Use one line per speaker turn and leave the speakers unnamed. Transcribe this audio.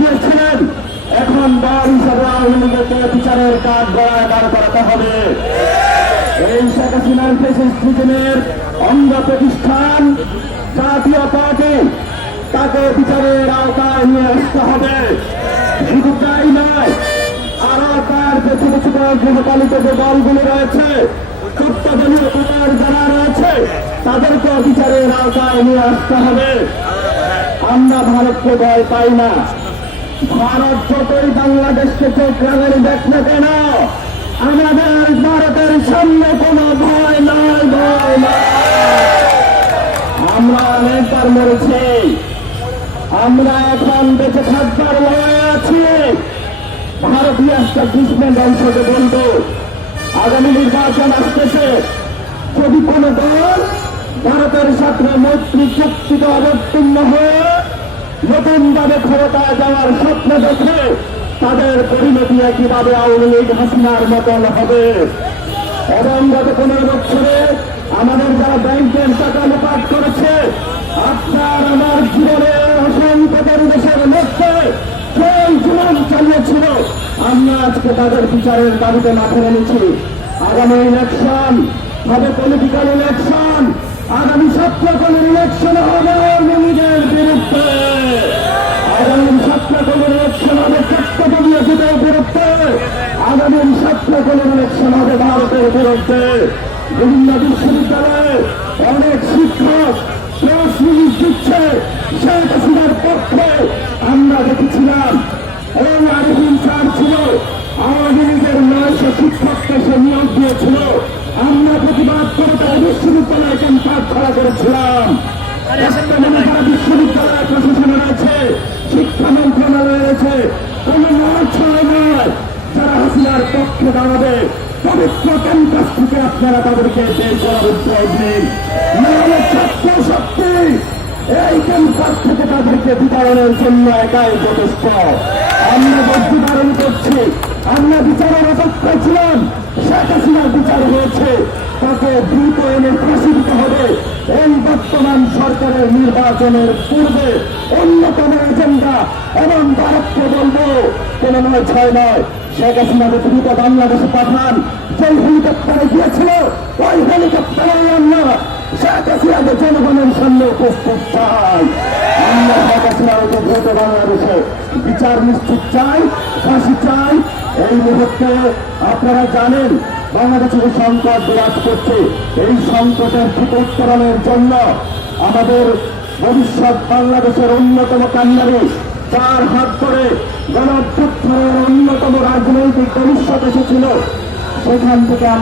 গিয়েছিলেন এখন দল হিসাবে আওয়ামী বিচারের কাজ গড়ায় দাঁড় করাতে হবে। এই শেখ হাসিনার ফেসিস্ট্রিজনের অঙ্গ প্রতিষ্ঠান জাতীয় পার্টি, তাকে বিচারের আওতায় নিয়ে আসতে হবে। শুধু তাই নয় আরও তার যে ছোট গৃহপালিত যে দলগুলো রয়েছে তত্ত্বাবলীয় প্রকার যারা রয়েছে তাদেরকে বিচারের আওতায় নিয়ে আসতে হবে। আমরা ভারতকে ভয় পাই না। ভারত যতই বাংলাদেশকে চোখ রাঙানি দেখ না কেন? আমাদের ভারতের সামনে কোনো ভয় নয় ভয় নয় আমরা অনেকবার মরেছি আমরা এখন বেঁচে থাকবার লড়াই আছি। ভারতীয় একটা এস্টাবলিশমেন্ট অংশকে বলব, আগামী নির্বাচন আসতেছে। যদি কোন দল ভারতের সাথে মৈত্রী চুক্তিতে অবতীর্ণ হয়ে নতুন ভাবে ক্ষমতায় যাওয়ার স্বপ্ন দেখে তাদের পরিণতি একইভাবে আওয়ামী লীগ হাসিনার মতন হবে। এবং গত পনেরো বছরে আমাদের যারা ব্যাংকের টাকা লোপাট করেছে, আপনার আমার জীবনে অসংখ্য পরিবেশের মধ্যে সেই জীবন চালিয়েছিল। আমরা আজকে তাদের বিচারের দাবিতে মাঠে নেমেছি। আগামী ইলেকশন হবে পলিটিক্যাল ইলেকশন আগামী সপ্তাহের ইলেকশন হবে। সপ্তাহের ইলেকশন হবে ভারতের বিরুদ্ধে বিভিন্ন বিশ্ববিদ্যালয়ে অনেক শিক্ষক প্রেস রিলিজ দিচ্ছে। শেখ হাসিনার পক্ষে আমরা দেখেছিলাম এই আরিফিন স্যার ছিল আওয়ামী লীগের নয়শো শিক্ষককে সে নিয়োগ দিয়েছিল। আমরা প্রতিবাদ করে তাই বিশ্ববিদ্যালয় ক্যাম্পাস খোলা করেছিলাম বিশ্ববিদ্যালয় প্রশাসনে রয়েছে শিক্ষা মন্ত্রণালয়ে রয়েছে কোন নয় ছয় নয় যারা পক্ষে দাঁড়াবে পবিত্র ক্যাম্পাস থেকে আপনারা তাদেরকে বের করার উদ্যোগ ছাত্র শক্তি এই ক্যাম্পাস থেকে তাদেরকে বিতরণের জন্য একাই যথেষ্ট। আমরা বস্তু ধারণ করছি। আমরা বিচারের অপেক্ষায় ছিলাম। শেখ হাসিনার বিচার হয়েছে। তাকে দ্রুত এনে ফাঁসি হবে। এই বর্তমান সরকারের নির্বাচনের পূর্বে অন্যতম এজেন্ডা এবং ভারতকে বলব, কোন নয়, ছয় নয়। শেখ বাংলাদেশে পাঠান। হেলিকপ্টারে গিয়েছিল, ওই শেখ হাসিনাকে জনগণের সামনে উপস্থিত চাই। আমরা শেখ বাংলাদেশে বিচার নিশ্চিত চাই, ফাঁসি চাই। এই মুহূর্তে আপনারা জানেন বাংলাদেশে যে সংকট বিরাজ করছে, এই সংকটের উত্তরণের জন্য আমাদের ভবিষ্যৎ বাংলাদেশের অন্যতম কান্নারি যার হাত অন্যতম রাজনৈতিক ভবিষ্যৎ এসেছিল সেখান থেকে